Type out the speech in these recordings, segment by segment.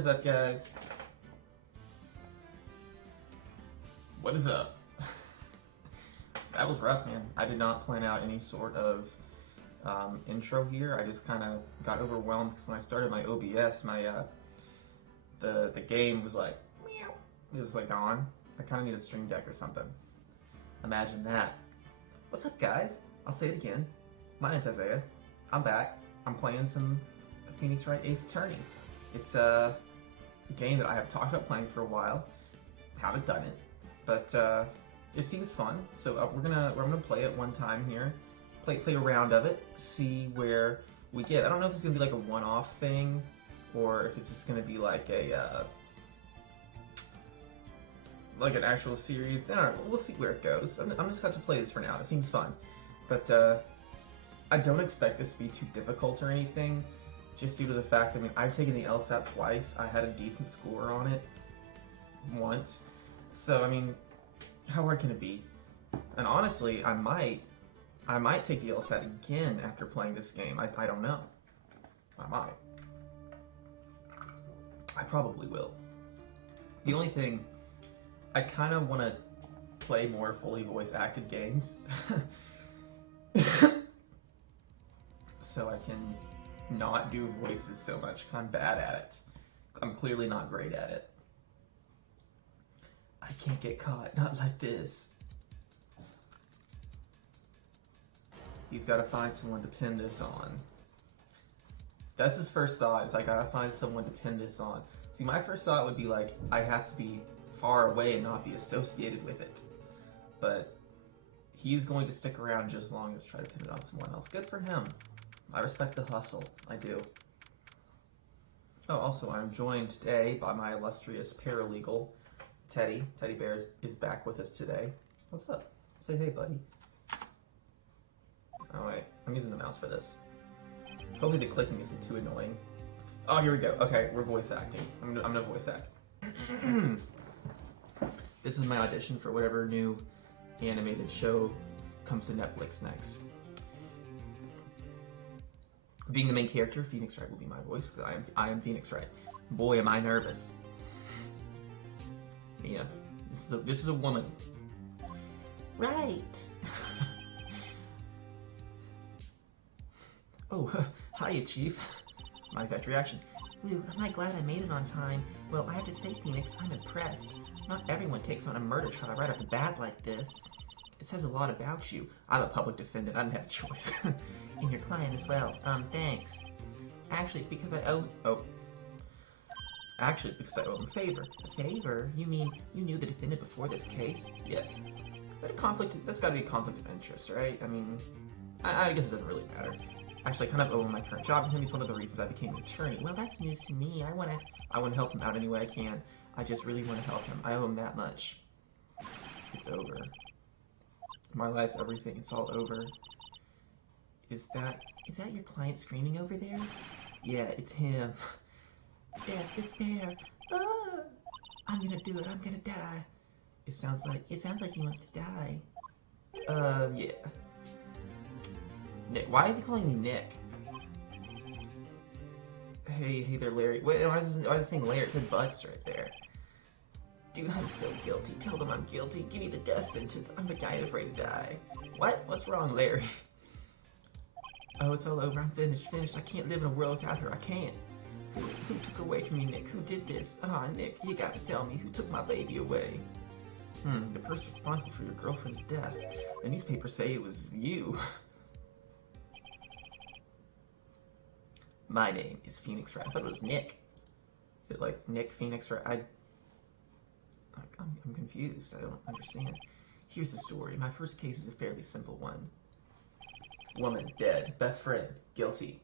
is up, guys? What is up? That was rough, man. I did not plan out any sort of intro here. I just kind of got overwhelmed because when I started my OBS, my the game was like meow. It was like gone. I kind of need a stream deck or something. Imagine that. What's up, guys? I'll say it again. My name's Isaiah. I'm back. I'm playing some Phoenix Wright Ace Attorney. It's a game that I have talked about playing for a while. Haven't done it, but it seems fun. So we're gonna play it one time here. Play a round of it. See where we get. I don't know if it's gonna be like a one-off thing, or if it's just gonna be like a like an actual series. I don't know. We'll see where it goes. I'm just going to play this for now. It seems fun, but I don't expect this to be too difficult or anything, just due to the fact that, I mean, I've taken the LSAT twice. I had a decent score on it once, so I mean, how hard can it be? And honestly, I might take the LSAT again after playing this game. I don't know. I might. I probably will. The only thing, I kind of want to play more fully voice-acted games, so I can not do voices so much, because I'm bad at it. I'm clearly not great at it. I can't get caught, not like this. He's got to find someone to pin this on. That's his first thought, is I gotta find someone to pin this on. See, my first thought would be like, I have to be far away and not be associated with it. But he's going to stick around just long as try to pin it on someone else. Good for him. I respect the hustle. I do. Oh, also, I'm joined today by my illustrious paralegal, Teddy. Teddy Bear is back with us today. What's up? Say hey, buddy. Oh, wait. I'm using the mouse for this. Hopefully the clicking isn't too annoying. Oh, here we go. Okay, we're voice acting. I'm gonna voice act. This is my audition for whatever new animated show comes to Netflix next. Being the main character, Phoenix Wright will be my voice, because I am Phoenix Wright. Boy, am I nervous. Yeah, this is a woman. Right. Oh, hiya, Chief. My exact reaction. Woo, am I glad I made it on time? Well, I have to say, Phoenix, I'm impressed. Not everyone takes on a murder trial right off the bat like this. It says a lot about you. I'm a public defendant. I didn't have a choice. And your client as well. Thanks. Actually, it's because I owe... Oh. Actually, it's because I owe him a favor. A favor? You mean you knew the defendant before this case? Yes. That's gotta be a conflict of interest, right? I mean, I guess it doesn't really matter. Actually, I kind of owe him my current job to him. He's one of the reasons I became an attorney. Well, that's news to me. I want to help him out any way I can. I just really want to help him. I owe him that much. It's over. My life, everything, it's all over. Is that your client screaming over there? Yeah, it's him. Death, despair. Ah, I'm gonna do it. I'm gonna die. It sounds like he wants to die. Yeah. Nick, why is he calling me Nick? Hey there, Larry. Wait, I was saying Larry. It said Butts right there. Dude, I'm so guilty. Tell them I'm guilty. Give me the death sentence. I'm the guy afraid to die. What? What's wrong, Larry? Oh, it's all over. I'm finished. I can't live in a world without her. I can't. Who took away from me, Nick? Who did this? Ah, Nick, you got to tell me. Who took my baby away? The person responsible for your girlfriend's death. The newspapers say it was you. My name is Phoenix Wright. I thought it was Nick. Is it like Nick Phoenix Wright? I'm confused. I don't understand. Here's the story. My first case is a fairly simple one. Woman, dead. Best friend, guilty.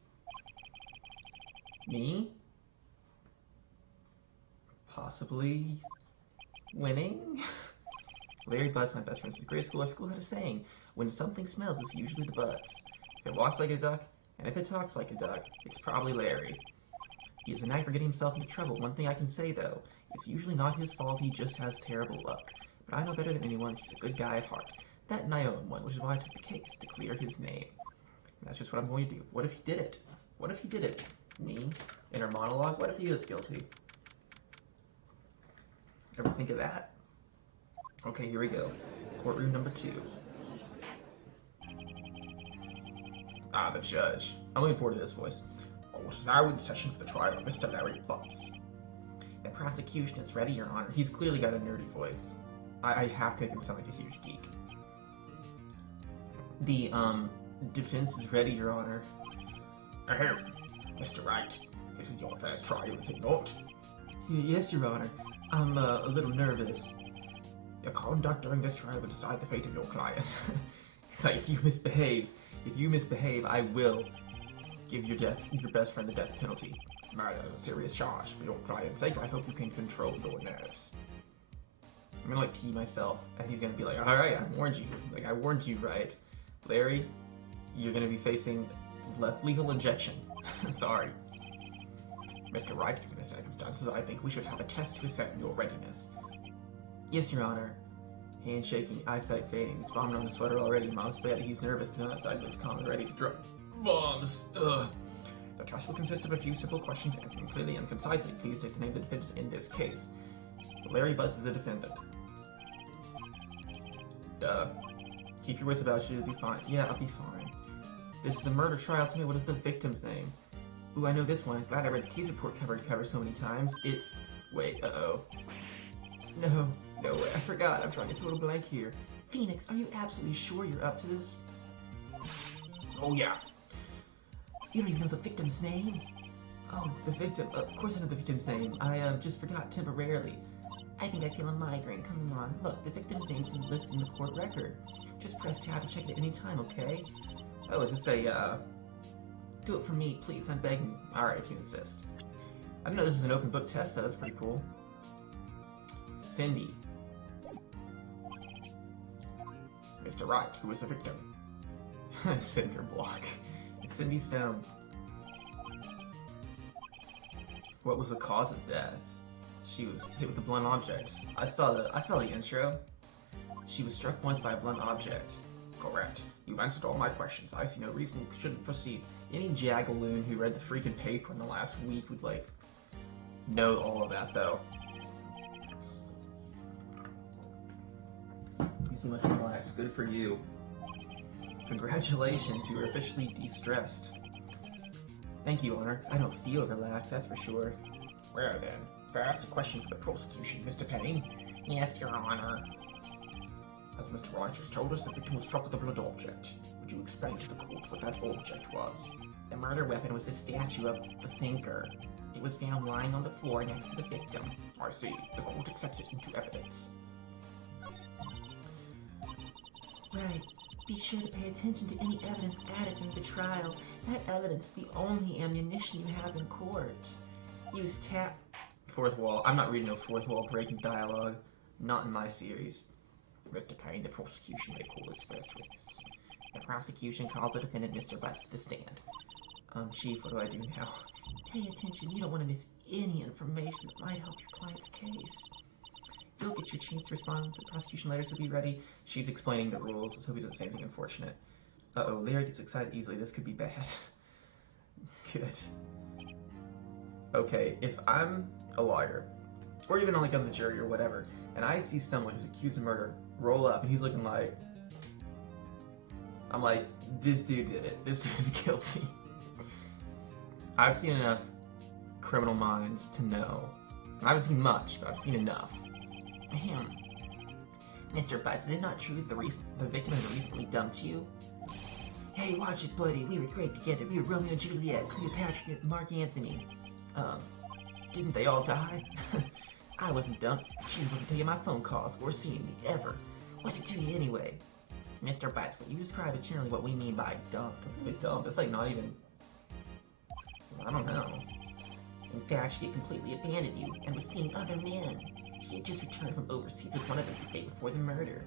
Me? Possibly winning? Larry Butts, my best friend since grade school. Our school had a saying, when something smells, it's usually the butts. If it walks like a duck, and if it talks like a duck, it's probably Larry. He has a knack for getting himself into trouble. One thing I can say, though, it's usually not his fault, he just has terrible luck. But I know better than anyone, he's a good guy at heart. That and I owe him one, which is why I took the case, to clear his name. And that's just what I'm going to do. What if he did it? What if he did it? Me? Inner monologue? What if he is guilty? Ever think of that? Okay, here we go. Courtroom number 2. Ah, the judge. I'm looking forward to this voice. Court is now in session for the trial of Mr. Larry Butts. The prosecution is ready, Your Honor. He's clearly got a nerdy voice. I have to make him sound like a huge geek. The, defense is ready, Your Honor. Ahem. Mr. Wright, this is your first trial, is it not? Yes, Your Honor. I'm, a little nervous. Your conduct during this trial will decide the fate of your client. Like, if you misbehave, I will give your best friend the death penalty. Murder is a serious charge. For your client's sake, I hope you can control your nerves. I'm gonna, like, pee myself, and he's gonna be like, alright, I warned you. Like, I warned you, right? Larry, you're gonna be facing lethal injection. Sorry. Mr. Wright, given the circumstances, I think we should have a test to assess your readiness. Yes, Your Honor. Hand shaking, eyesight fading. He's vomiting on the sweater already. Mom's bad. He's nervous. The outside looks calm and ready to drop bombs. Ugh. The test will consist of a few simple questions answering clearly and concisely. Please state the name of the defendant in this case. Larry Butts is the defendant. Duh. Keep your wits about you. You'll be fine. Yeah, I'll be fine. This is a murder trial. Tell me, what is the victim's name? Ooh, I know this one. Glad I read the case report cover so many times. It's... Wait, uh-oh. No way, I forgot. I'm trying to total blank here. Phoenix, are you absolutely sure you're up to this? Oh, yeah. You don't even know the victim's name? Oh, the victim. Of course I know the victim's name. I, just forgot temporarily. I think I feel a migraine coming on. Look, the victim's name's listed in the court record. Just press tab to check it at any time, okay? Oh, is this a, do it for me, please. I'm begging. Alright, if you insist. I didn't know this was an open book test, though. That's pretty cool. Cindy. Mr. Wright, who is the victim? Cinder block. It's Cindy Stone. What was the cause of death? She was hit with a blunt object. I saw the intro. She was struck once by a blunt object. Correct. You've answered all my questions. I see no reason you shouldn't proceed. Any jagaloon who read the freaking paper in the last week would, like, know all of that, though. You seem much relaxed. Good for you. Congratulations, you are officially de-stressed. Thank you, Honor. I don't feel relaxed, that's for sure. Well then, first a question for the prosecution, Mr. Payne. Yes, Your Honor. As Mr. Wright just told us, the victim was struck with a blunt object. Would you explain to the court what that object was? The murder weapon was a statue of the thinker. It was found lying on the floor next to the victim. I see. The court accepts it into evidence. Right. Be sure to pay attention to any evidence added in the trial. That evidence is the only ammunition you have in court. Use tap... Fourth wall. I'm not reading no fourth wall breaking dialogue. Not in my series. Mr. Payne, the prosecution may call its first witness. The prosecution calls the defendant Mr. Butts to the stand. Chief, what do I do now? Pay attention. You don't want to miss any information that might help your client's case. You'll get your chance to respond to the prosecution letters, so be ready. She's explaining the rules. Let's hope he does the same thing unfortunate. Uh-oh, Larry gets excited easily. This could be bad. Good. Okay, if I'm a lawyer, or even like on the jury or whatever, and I see someone who's accused of murder roll up and he's looking like... I'm like, this dude did it. This dude is guilty. I've seen enough Criminal Minds to know. I haven't seen much, but I've seen enough. Mr. Butts, is it not true that the victim has recently dumped you? Hey, watch it, buddy. We were great together. We were Romeo and Juliet, Cleopatra, and Mark Anthony. Didn't they all die? I wasn't dumped. She wasn't taking my phone calls or seeing me, ever. What's it to you anyway? Mr. Butts, what you describe is generally what we mean by dumped. It's dumped. It's like not even... I don't know. In fact, she had completely abandoned you and was seeing other men. She had just returned from overseas with one of them the day before the murder.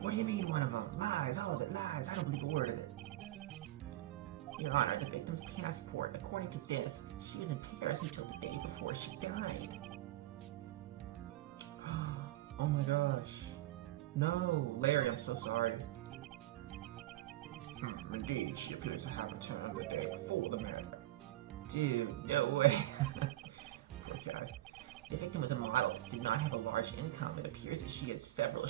What do you mean, one of them? Lies, all of it, lies. I don't believe a word of it. Your Honor, the victim's passport, according to this, she was in Paris until the day before she died. Oh my gosh. No, Larry, I'm so sorry. Indeed, she appears to have returned the day before the murder. Dude, no way. Poor guy. The victim was a model, did not have a large income. It appears that she had several...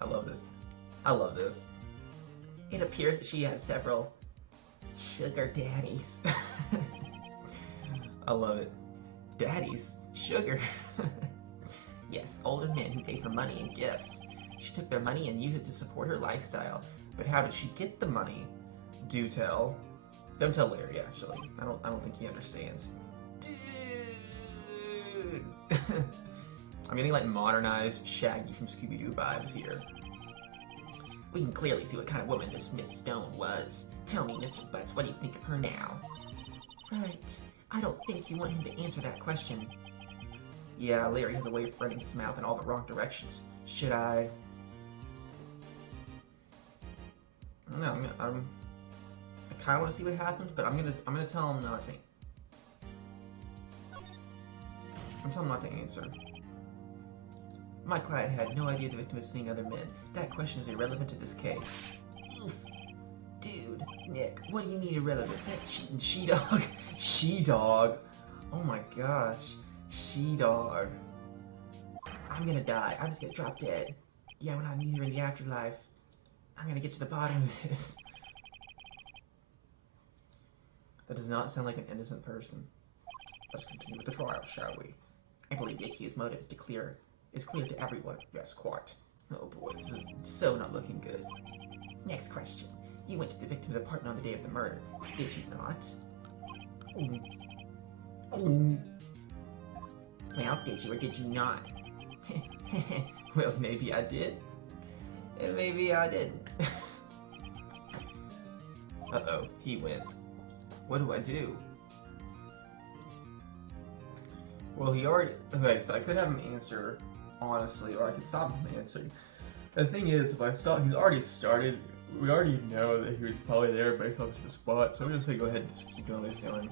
I love this. I love this. It appears that she had several sugar daddies. I love it. Daddies? Sugar? Yes, older men who gave her money and gifts. She took their money and used it to support her lifestyle. But how did she get the money? Do tell. Don't tell Larry, actually. I don't think he understands. Dude! I'm getting like modernized Shaggy from Scooby-Doo vibes here. We can clearly see what kind of woman this Miss Stone was. Tell me, Mr. Butts, what do you think of her now? Right. I don't think you want him to answer that question. Yeah, Larry has a way of running his mouth in all the wrong directions. Should I? No, I kind of want to see what happens, but I'm gonna tell him not to. I'm telling him not to answer. My client had no idea the victim was seeing other men. That question is irrelevant to this case. Oof. Dude, Nick, what do you mean irrelevant? That cheating she-dog. She-dog. Oh my gosh. She-dog. I'm gonna die. I'm just gonna drop dead. Yeah, when I meet her in the afterlife, I'm gonna get to the bottom of this. That does not sound like an innocent person. Let's continue with the trial, shall we? I believe the accused motive is clear to everyone. Yes, quite. Oh boy, this is so not looking good. Next question. You went to the victim's apartment on the day of the murder, did you not? Well, did you or did you not? Well, maybe I did. And maybe I didn't. Uh-oh, he went. What do I do? Well, he already... Okay, so I could have him answer honestly, or I could stop him from answering. The thing is, if I stop... He's already started. We already know that he was probably there based off the spot, so I'm going to say go ahead and just keep doing what he's doing.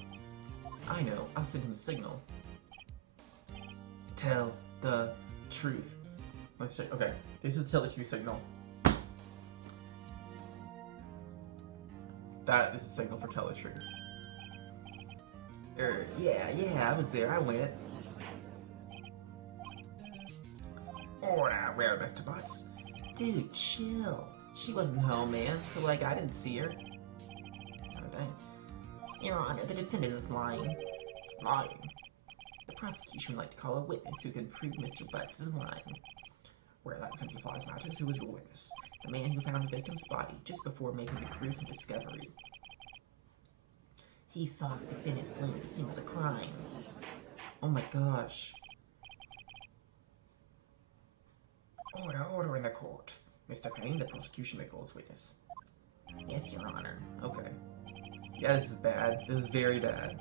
I know. I'll send him a signal. Tell the truth. Let's see. Okay, this is tell the truth signal. That is a signal for tell the truth. Yeah, I was there. I went. Order, where, Mr. Butts? Dude, chill. She wasn't home, man. So, like, I didn't see her. Oh, dang. Your Honor, the defendant is lying. Lying? The prosecution would like to call a witness who can prove Mr. Butts is lying. Well, that simplifies matters. Who was your witness? The man who found the victim's body just before making the gruesome discovery. He saw the defendant flee the scene of the crime. Oh my gosh. Order in the court. Mr. Payne, the prosecution may call his witness. Yes, Your Honor. Okay. Yeah, this is bad. This is very bad.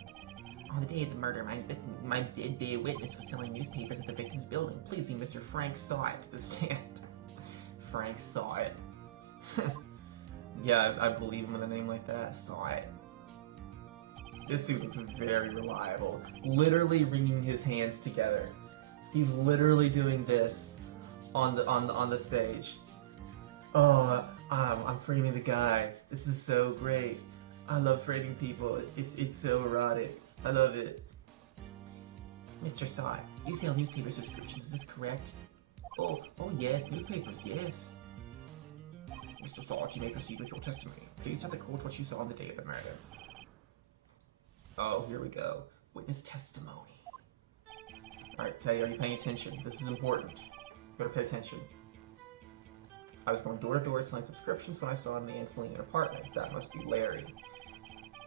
On the day of the murder, my dead witness was selling newspapers at the victim's building. Pleasing Mr. Frank saw it. The stand. Frank saw it. Yeah, I believe him with a name like that. Saw it. This dude looks very reliable. Literally wringing his hands together. He's literally doing this on the stage. Oh, I'm framing the guy. This is so great. I love framing people. It's so erotic. I love it. Mr. Sott, you sell newspaper subscriptions, is this correct? Oh yes, newspapers, yes. Mr. Sott, you may proceed with your testimony. Please tell the court what you saw on the day of the murder. Oh, here we go. Witness testimony. Alright, Teddy, are you paying attention? This is important. You better pay attention. I was going door to door selling subscriptions when I saw a man fleeing an apartment. That must be Larry.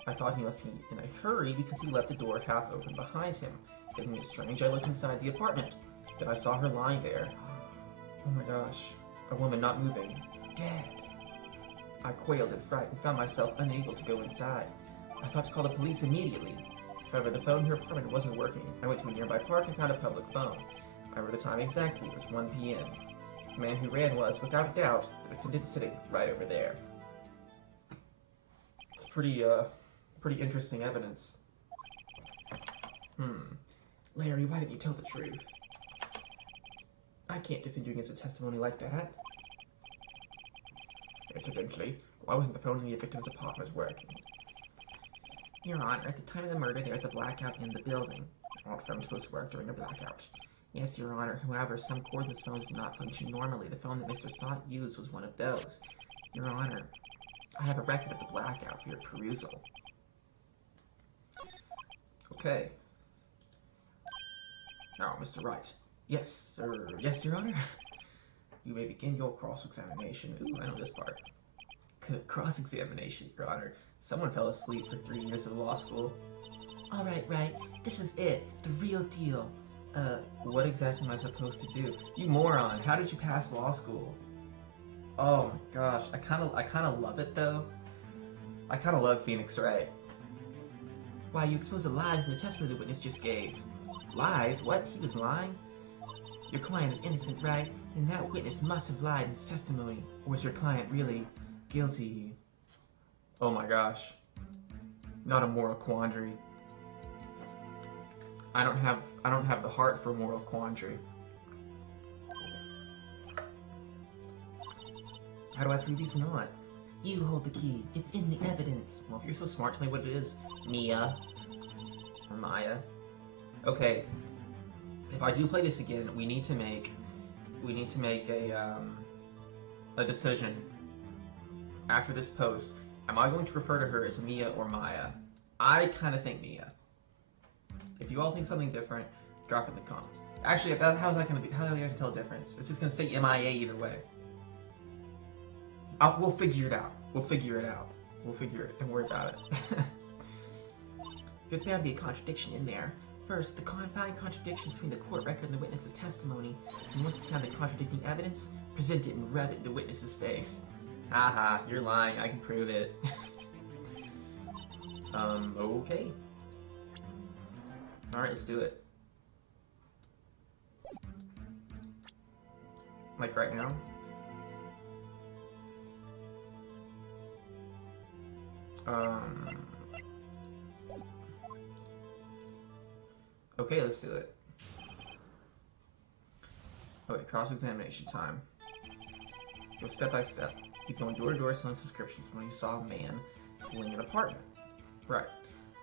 I thought he must be in a hurry because he left the door half open behind him. Isn't it strange? I looked inside the apartment. Then I saw her lying there. Oh my gosh. A woman not moving. Dead. I quailed in fright and found myself unable to go inside. I thought to call the police immediately. However, the phone in her apartment wasn't working. I went to a nearby park and found a public phone. I remember the time exactly. It was 1 p.m. The man who ran was, without doubt, the defendant sitting right over there. It's pretty interesting evidence. Larry, why didn't you tell the truth? I can't defend you against a testimony like that. Incidentally, why wasn't the phone in the victim's apartment working? Your Honor, at the time of the murder, there was a blackout in the building. Aren't phones supposed to work during a blackout? Yes, Your Honor. However, some cordless phones do not function normally. The phone that Mr. Sant used was one of those. Your Honor, I have a record of the blackout for your perusal. Okay. Now, Mr. Wright. Yes, sir. Yes, Your Honor. You may begin your cross-examination. Ooh, I know this part. Cross-examination, Your Honor. Someone fell asleep for 3 years of law school. All right, right. This is it. The real deal. What exactly am I supposed to do? You moron! How did you pass law school? Oh my gosh, I kind of love it though. I kind of love Phoenix Wright. Why, you exposed the lies in the testimony the witness just gave. Lies? What? He was lying? Your client is innocent, right? And that witness must have lied in his testimony. Or was your client really guilty? Oh my gosh. Not a moral quandary. I don't have the heart for a moral quandary. How do I prove he's not? You hold the key. It's in the evidence. Well, if you're so smart, tell me what it is. Mia. Or Maya. Okay. If I do play this again, we need to make a decision after this post. Am I going to refer to her as Mia or Maya? I kind of think Mia. If you all think something different, drop it in the comments. Actually, how's that going to be? How are you guys tell the difference? It's just going to say MIA either way. We'll figure it out. We'll figure it out. We'll figure it. Don't worry about it. There's bound to be a contradiction in there. First, the confounding contradictions between the court record and the witness's testimony. And once you found the contradicting evidence, present it and rub it in the witness's face. Haha, you're lying. I can prove it. Okay. Alright, let's do it. Like right now? Okay, let's do it. Okay, cross-examination time. Go step by step. Keep going door to door selling subscriptions when you saw a man fleeing an apartment. Right.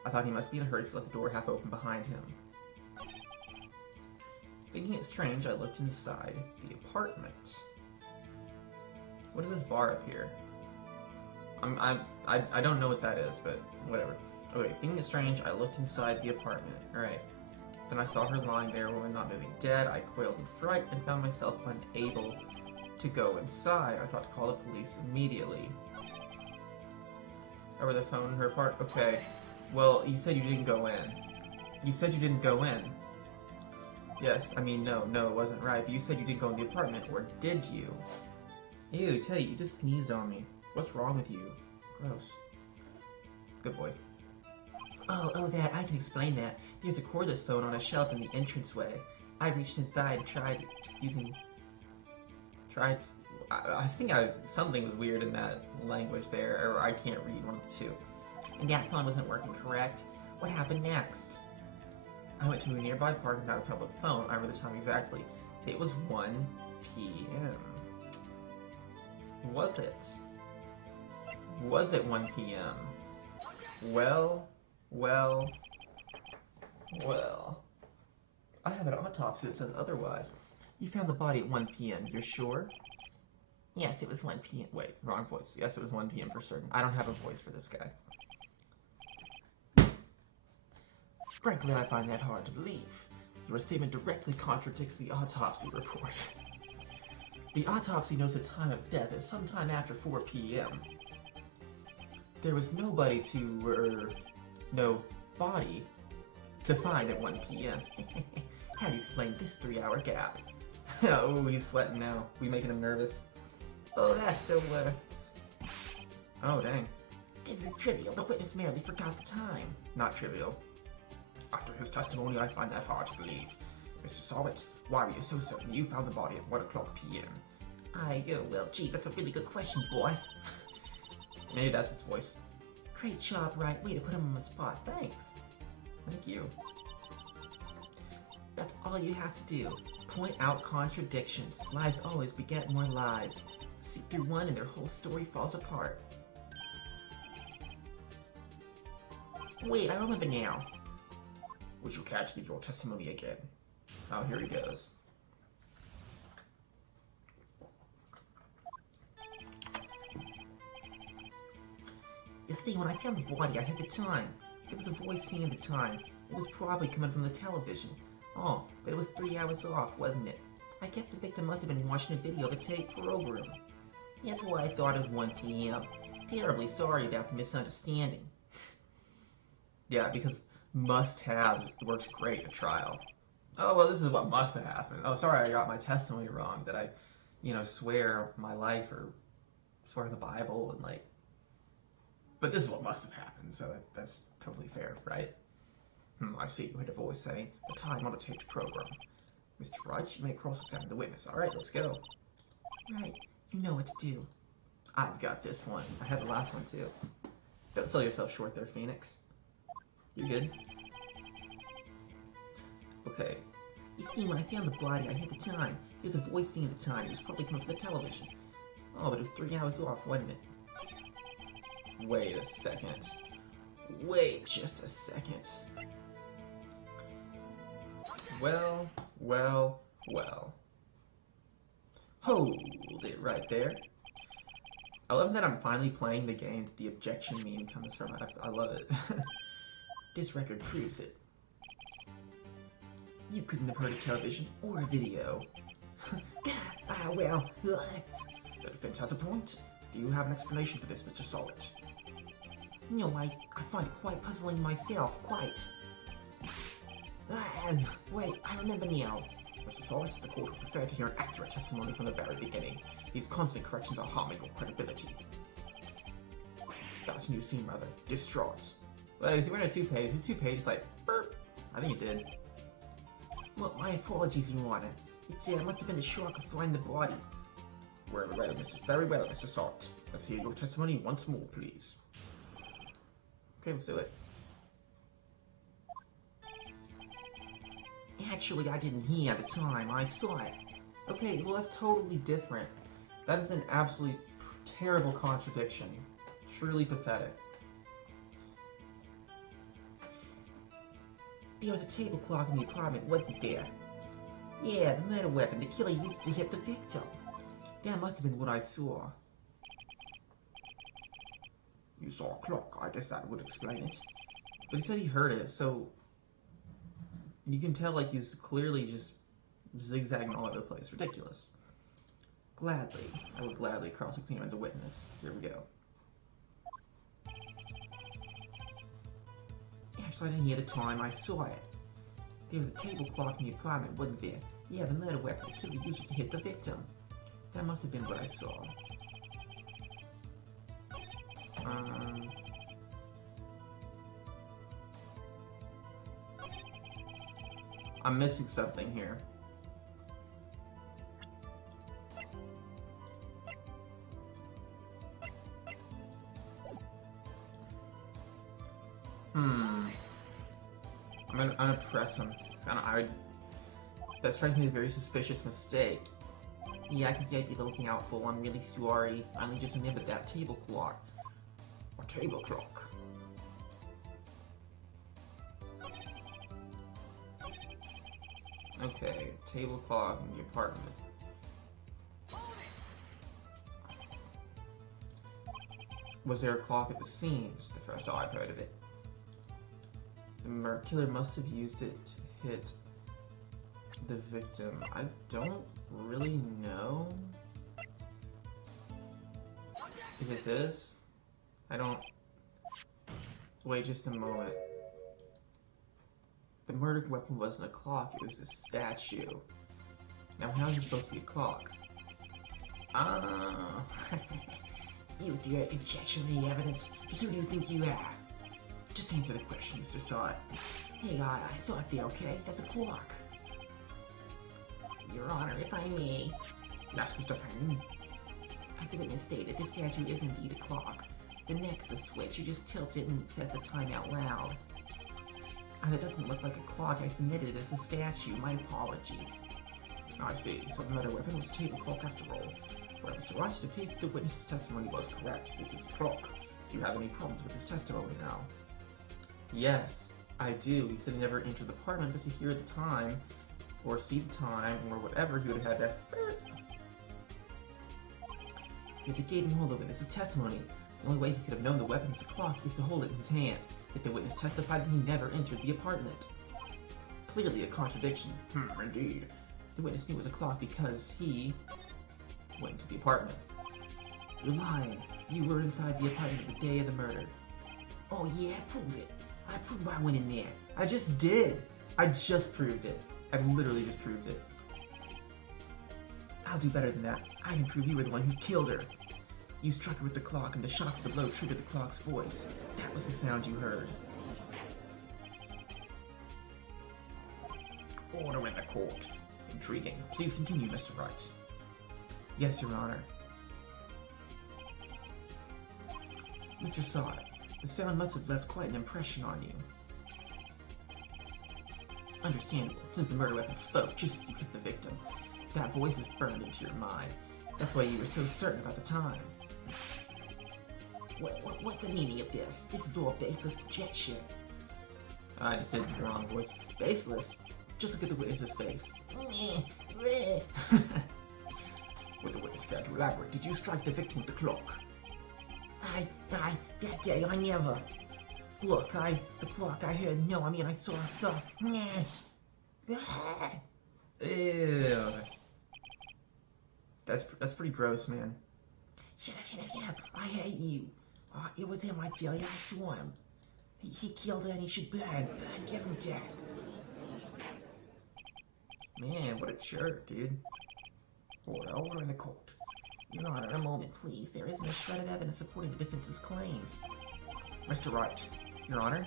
I thought he must be in a hurry to let the door half open behind him. Thinking it strange, I looked inside the apartment. What is this bar up here? I don't know what that is, but whatever. Okay, thinking it strange, I looked inside the apartment. Alright. Then I saw her lying there, woman not moving, dead. I coiled in fright and found myself unable to go inside. I thought to call the police immediately. Over the phone in her part? Okay. Well, you said you didn't go in. You said you didn't go in. Yes, I mean, no, it wasn't right. But you said you didn't go in the apartment, or did you? Ew, Teddy, you just sneezed on me. What's wrong with you? Gross. Good boy. Oh, that. I can explain that. There's a cordless phone on a shelf in the entranceway. I reached inside and I think something was weird in that language there, or I can't read, one of the two. And that phone wasn't working, correct? What happened next? I went to a nearby park and got a public phone. I remember the time exactly. It was 1 p.m. Was it? Was it 1 p.m.? Well. I have an autopsy that says otherwise. You found the body at 1 p.m. You're sure? Yes, it was 1 p.m. Wait, wrong voice. Yes, it was 1 p.m. for certain. I don't have a voice for this guy. Frankly, I find that hard to believe. Your statement directly contradicts the autopsy report. The autopsy notes the time of death as sometime after 4 p.m. There was no body to find at 1 p.m. How do you explain this 3-hour gap? Oh, he's sweating now. We making him nervous? Oh, that's so, oh, dang. This is trivial. The witness merely forgot the time. Not trivial. After his testimony, I find that hard to believe. Mr. Sorbet, why were you so certain you found the body at 1 o'clock p.m.? Well, gee, that's a really good question, boy. Maybe that's his voice. Great job, Wright. Way to put him on the spot. Thanks. Thank you. That's all you have to do. Point out contradictions. Lies always beget more lies. See through one and their whole story falls apart. Wait, I remember now. Would you care to give your testimony again? Oh, here he goes. You see, when I found the body, I had the time. There was a voice saying the time. It was probably coming from the television. Oh, but it was 3 hours off, wasn't it? I guess the victim must have been watching a video of the tape program. That's why I thought it was 1 p.m. Terribly sorry about the misunderstanding. Yeah, because must-have works great at trial. Oh, well, this is what must have happened. Oh, sorry, I got my testimony wrong. That I, swear my life or swear the Bible and like. But this is what must have happened, so that's totally fair, right? I see. You heard a voice saying, the time on the taped program. Mr. Wright, you may cross-examine the witness. All right, let's go. Right. You know what to do. I've got this one. I had the last one, too. Don't sell yourself short there, Phoenix. You good? Okay. You see, when I found the body, I had the time. There was a voice saying the time. It was probably coming from the television. Oh, but it was 3 hours off, wasn't it? Wait a second. Wait just a second. Well. Hold it right there. I love that I'm finally playing the game that the objection meme comes from. I love it. This record proves it. You couldn't have heard a television or a video. Well, The defense has a point. Do you have an explanation for this, Mr. Solid? No, I find it quite puzzling myself, quite. Wait, I remember now. Mr. Solid, the court would prefer to hear an accurate testimony from the very beginning. These constant corrections are harming your credibility. That's new scene, rather. Distraught. Well, is he wearing a toupee? Is his toupee just like, burp? I think it did. Well, my apologies, Your Honor. It must have been the shock of finding the body. Very well, Mr. Salt. Let's hear your testimony once more, please. Okay, let's do it. Actually, I didn't hear at the time. I saw it. Okay, well, that's totally different. That is an absolutely terrible contradiction. Truly pathetic. There was a table clock in the apartment, wasn't there? Yeah, the murder weapon. The killer used to hit the victim. That must have been what I saw. You saw a clock. I guess that would explain it. But he said he heard it, so you can tell like he's clearly just zigzagging all over the place. Ridiculous. Gladly. I would gladly cross-examine the witness. Here we go. Actually, I didn't hear the time. I saw it. There was a table clock in the apartment, wasn't there? Yeah, the murder weapon. The killer used it to hit the victim. That must have been what I saw. I'm missing something here. I'm gonna press him. That strikes me as a very suspicious mistake. Yeah, I can see I'd be looking out for. I'm really sorry. I only just remembered that table clock. A table clock. Okay, table clock in the apartment. Was there a clock at the scene? It's the first I've heard of it. The killer must have used it to hit the victim. I don't really know. Is it this? I don't... Wait just a moment. The murder weapon wasn't a clock, it was a statue. Now how is it supposed to be a clock? Ah. You with your objection-free evidence. Who do you think you are? Just answer the question, Mr. Sot. Hey, I saw it there, okay? That's a clock. Your Honor, if I may. Yes, Mr. Payne. As the witness stated, this statue is indeed a clock. The neck's a switch. You just tilt it and it says the time out loud. And it doesn't look like a clock. I submitted it as a statue. My apologies. I see. So the murder weapon was a table clock after all. Well, Mr. Wright, it appears the witness's testimony was correct. This is a clock. Do you have any problems with his testimony now? Yes, I do. He said he never entered the apartment because to hear the time, or see the time, or whatever, he would have had to... If it gave him all the witness's testimony, the only way he could have known the weapon was a clock is to hold it in his hand, yet the witness testified that he never entered the apartment. Clearly a contradiction. Indeed. The witness knew it was a clock because he went to the apartment. You're lying. You were inside the apartment the day of the murder. Oh yeah, prove it. I proved I went in there. I just did. I just proved it. I literally just proved it. I'll do better than that. I can prove you were the one who killed her. You struck her with the clock, and the shock of the blow triggered the clock's voice. That was the sound you heard. Order in the court. Intriguing. Please continue, Mr. Wright. Yes, Your Honor. Mr. Sod, the sound must have left quite an impression on you. Understandable, since the murder weapon spoke just as you hit the victim. That voice is burned into your mind. That's why you were so certain about the time. What's the meaning of this? This is all baseless projection. I just did the wrong voice. Baseless? Just look at the witness's face. With the witness got to elaborate, did you strike the victim with the clock? That day, I never. Look, the clock, I heard, no, I mean, I saw. Ew. That's pretty gross, man. Shut up, I hate you. It was him, I tell you, I saw him. He killed her and he should burn, give him death. Man, what a jerk, dude. Order in the court. Your Honor, a moment, please. There isn't a shred of evidence supporting the defense's claims. Mr. Wright, Your Honor,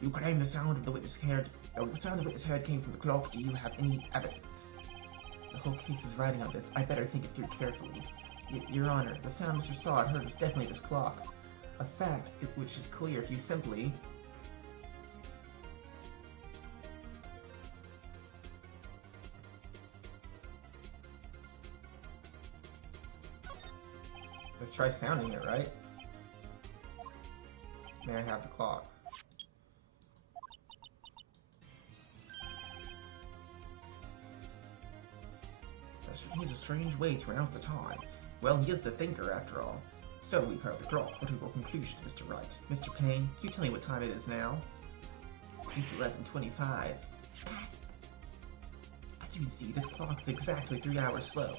you claim the sound of the witness heard. The sound the witness heard came from the clock. Do you have any evidence? The whole case is riding on this. I better think it through carefully. Your Honor, the sound Mr. Sod heard was definitely this clock. A fact which is clear if you simply... Let's try sounding it, right? May I have the clock? He's a strange way to announce the time. Well, he is the thinker, after all. So we've heard the clock. What are your conclusions, Mr. Wright? Mr. Payne, can you tell me what time it is now? It's 11:25. As you can see, this clock is exactly 3 hours slow.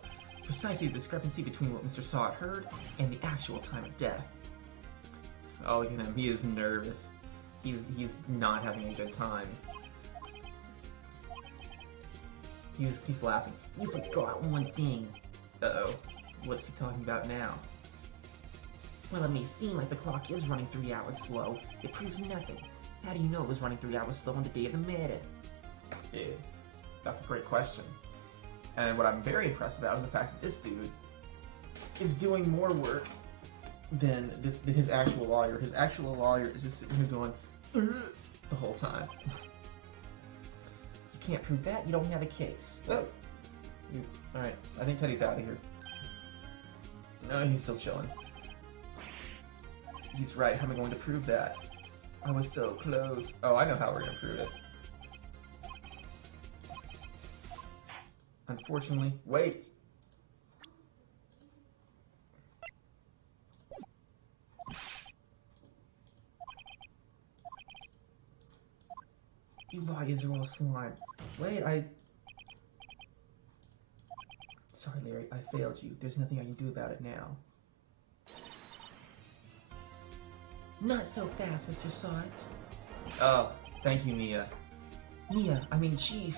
Precisely the discrepancy between what Mr. Sod heard and the actual time of death. Oh, look at him. He is nervous. He's not having a good time. He's laughing. You forgot one thing. Uh-oh. What's he talking about now? Well, it may seem like the clock is running 3 hours slow. It proves nothing. How do you know it was running 3 hours slow on the day of the murder? Yeah, that's a great question. And what I'm very impressed about is the fact that this dude is doing more work than his actual lawyer. His actual lawyer is just sitting here going the whole time. You can't prove that. You don't have a case. Oh. Alright, I think Teddy's out of here. No, he's still chilling. He's right. How am I going to prove that? I was so close. Oh, I know how we're going to prove it. Unfortunately, wait. You lawyers are all smart. Wait, Sorry, Larry, I failed you. There's nothing I can do about it now. Not so fast, Mr. Sod. Oh, thank you, Mia. Chief.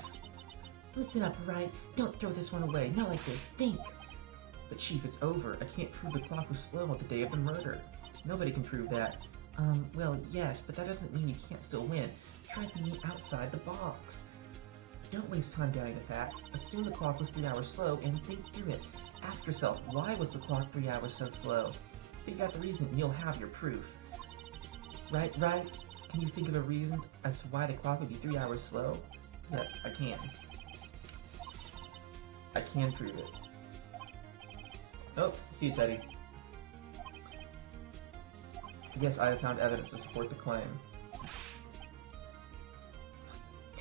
Listen up, Wright. Don't throw this one away. Not like this. Think. But Chief, it's over. I can't prove the clock was slow on the day of the murder. Nobody can prove that. Well, yes, but that doesn't mean you can't still win. Try thinking outside the box. Don't waste time doubting the facts. Assume the clock was 3 hours slow and think through it. Ask yourself, why was the clock 3 hours so slow? Figure out the reason and you'll have your proof. Right? Can you think of a reason as to why the clock would be 3 hours slow? Yes, I can. I can prove it. Oh, see you, Teddy. Yes, I have found evidence to support the claim.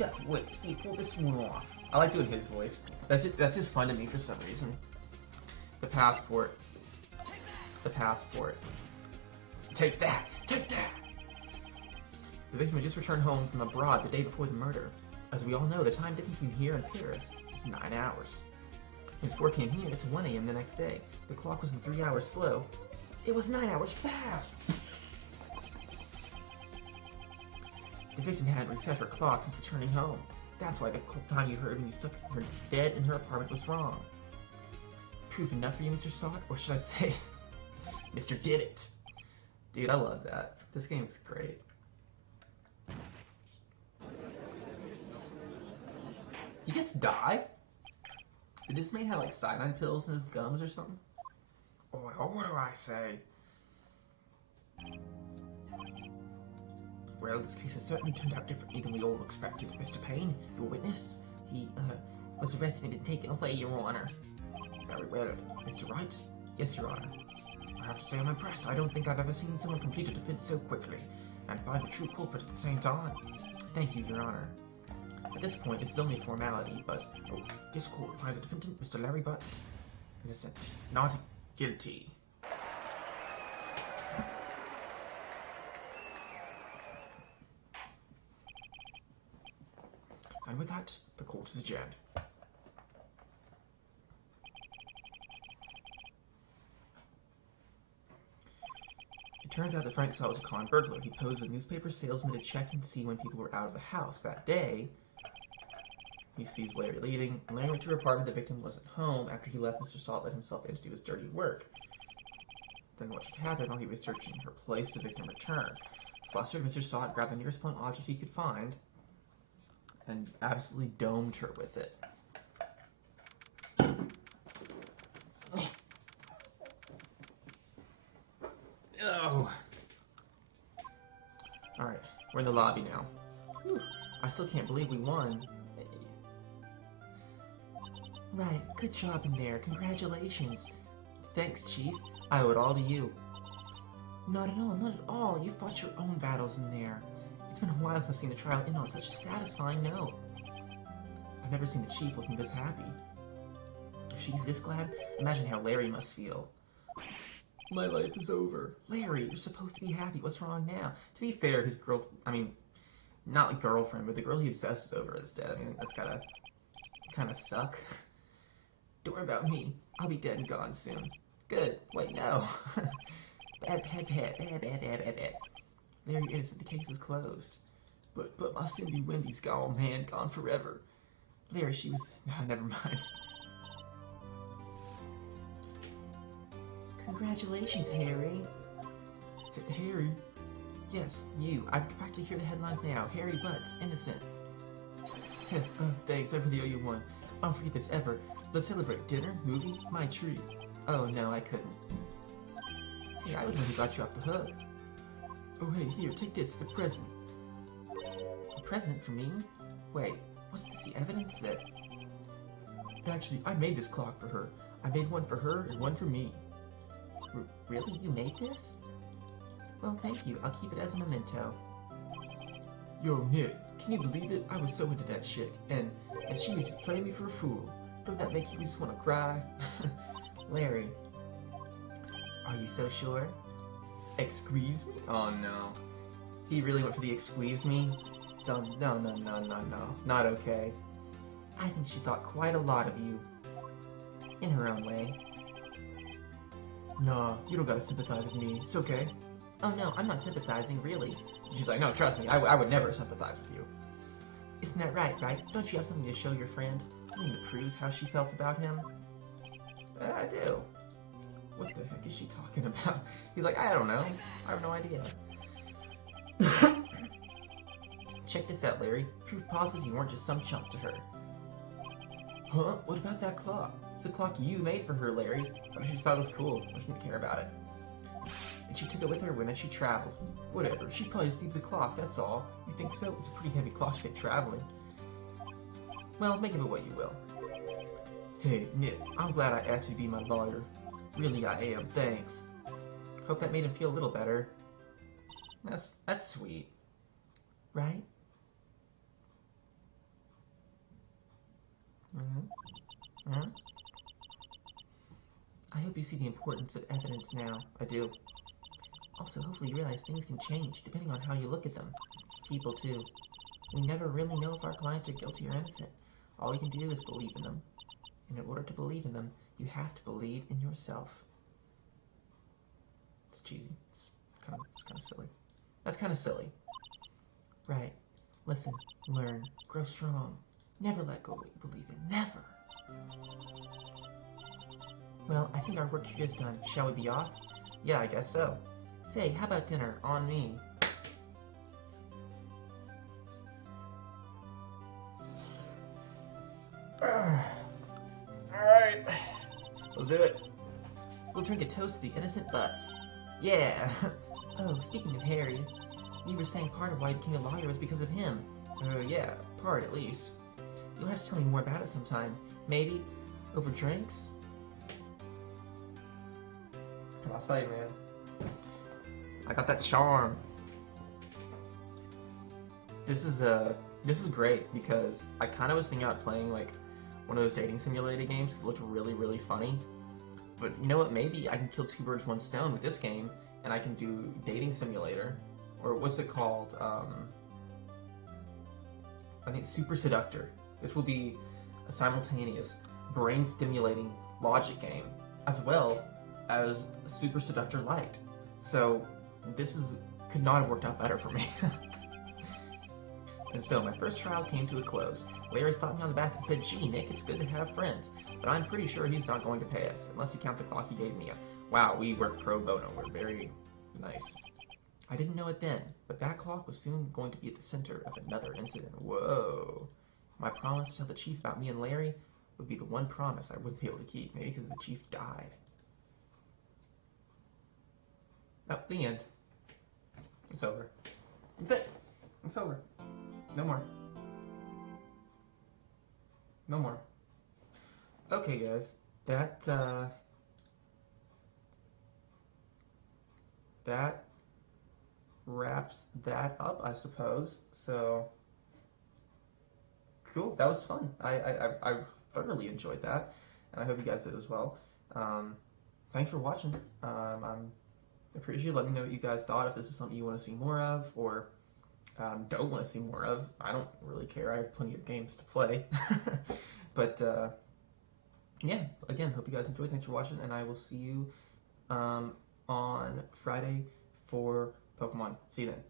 Just wait, he pull this one off. I like doing his voice. That's just fun to me for some reason. The passport. The passport. Take that! Take that! The victim had just returned home from abroad the day before the murder. As we all know, the time difference between here and Paris is 9 hours. When it's 4 p.m. here, it's 1 a.m. the next day. The clock wasn't 3 hours slow. It was 9 hours fast! The victim hadn't reset her clock since returning home. That's why the time you heard when you stuck her dead in her apartment was wrong. Proof enough for you, Mr. Sot? Or should I say, Mr. Did It? Dude, I love that. This game's great. He just died? Did this man have like cyanide pills in his gums or something? Oh, what do I say? Well, this case has certainly turned out differently than we all expected. Mr. Payne, your witness, he was arrested and been taken away, Your Honor. Very well. Mr. Wright? Yes, Your Honor. I have to say I'm impressed. I don't think I've ever seen someone complete a defense so quickly and find the true culprit at the same time. Thank you, Your Honor. At this point, it's only a formality, but this court finds the defendant, Mr. Larry Butt, innocent, not guilty. And with that, the court is adjourned. It turns out that Frank Saw was a con burglar. He posed as a newspaper salesman to check and see when people were out of the house. That day, he sees Larry leaving. Larry went to her apartment. The victim wasn't home. After he left, Mr. Salt let himself in to do his dirty work. Then what should happen while he was searching her place, the victim returned. Flustered, Mr. Salt grabbed the nearest blunt object he could find and absolutely domed her with it. Oh. Alright, we're in the lobby now. Whew, I still can't believe we won. Right, good job in there. Congratulations. Thanks, Chief. I owe it all to you. Not at all, not at all. You fought your own battles in there. It's been a while since I've seen the trial end on such a satisfying note. I've never seen the Chief looking this happy. If she's this glad, imagine how Larry must feel. My life is over. Larry, you're supposed to be happy. What's wrong now? To be fair, his not a girlfriend, but the girl he obsesses over is dead. I mean, that's gotta kind of suck. Don't worry about me. I'll be dead and gone soon. Good. Wait, no. Bad. Larry innocent. The case is closed. But my Cindy Wendy's gone, man. Gone forever. Larry, she was... No, never mind. Congratulations, Harry. Harry? Yes, you. I can practically hear the headlines now. Harry Butts, innocent. Yes, thanks. I really owe you one. I won't forget this ever. Let's celebrate. Dinner? Movie? My treat. Oh, no, I couldn't. Hey, I was the one who got you off the hook. Oh, hey, here, take this. It's a present. A present for me? Wait, what's this? The evidence that... Actually, I made this clock for her. I made one for her and one for me. Really? You made this? Well, thank you. I'll keep it as a memento. Yo, Nick, can you believe it? I was so into that chick, and she was just playing me for a fool. Don't that make you just want to cry? Larry, are you so sure? Excuse me? Oh, no. He really went for the excuse me? No. Not okay. I think she thought quite a lot of you. In her own way. Nah, you don't gotta sympathize with me. It's okay. Oh no, I'm not sympathizing, really. She's like, no, trust me, I would never sympathize with you. Isn't that right? Don't you have something to show your friend? Something that proves how she felt about him? I do. What the heck is she talking about? He's like, I don't know. I have no idea. Check this out, Larry. Proof positives you weren't just some chump to her. Huh? What about that clock? It's the clock you made for her, Larry. But she just thought it was cool. She didn't care about it. And she took it with her whenever she travels. Whatever. She probably just needs a clock, that's all. You think so? It's a pretty heavy clock to take traveling. Well, make of it what you will. Hey, Nick, I'm glad I asked you to be my lawyer. Really, I am. Thanks. Hope that made him feel a little better. That's sweet. Right? importance of evidence now. I do. Also, hopefully you realize things can change depending on how you look at them. People, too. We never really know if our clients are guilty or innocent. All we can do is believe in them. And in order to believe in them, you have to believe in yourself. It's cheesy. It's kind of silly. That's kind of silly. Right. Listen, learn, grow strong. Never let go of what you believe in. Never. Well, I think our work here is done. Shall we be off? Yeah, I guess so. Say, how about dinner? On me. Alright. Let's do it. We'll drink a toast to the innocent butts. Yeah. Oh, speaking of Harry, you were saying part of why you became a lawyer was because of him. Yeah, part at least. You'll have to tell me more about it sometime. Maybe over drinks? I'll tell you, man. I got that charm. This is great because I kind of was thinking about playing like one of those dating simulator games because it looked really, really funny. But you know what? Maybe I can kill two birds with one stone with this game, and I can do dating simulator, or what's it called? I think Super Seductor. This will be a simultaneous, brain-stimulating logic game, as well as Super Seductor Lite. So could not have worked out better for me. And so my first trial came to a close. Larry slapped me on the back and said, "Gee, Nick, it's good to have friends, but I'm pretty sure he's not going to pay us, unless you count the clock he gave me." Wow, we work pro bono. We're very nice. I didn't know it then, but that clock was soon going to be at the center of another incident. Whoa. My promise to tell the chief about me and Larry would be the one promise I wouldn't be able to keep, maybe because the chief died. Oh, the end. It's over. That's it. It's over. No more. No more. Okay, guys. That wraps that up, I suppose. So, cool. That was fun. I thoroughly enjoyed that, and I hope you guys did as well. Thanks for watching. I appreciate you. Let me know what you guys thought. If this is something you want to see more of, or don't want to see more of, I don't really care. I have plenty of games to play. But yeah, again, hope you guys enjoyed. Thanks for watching, and I will see you on Friday for Pokemon. See you then.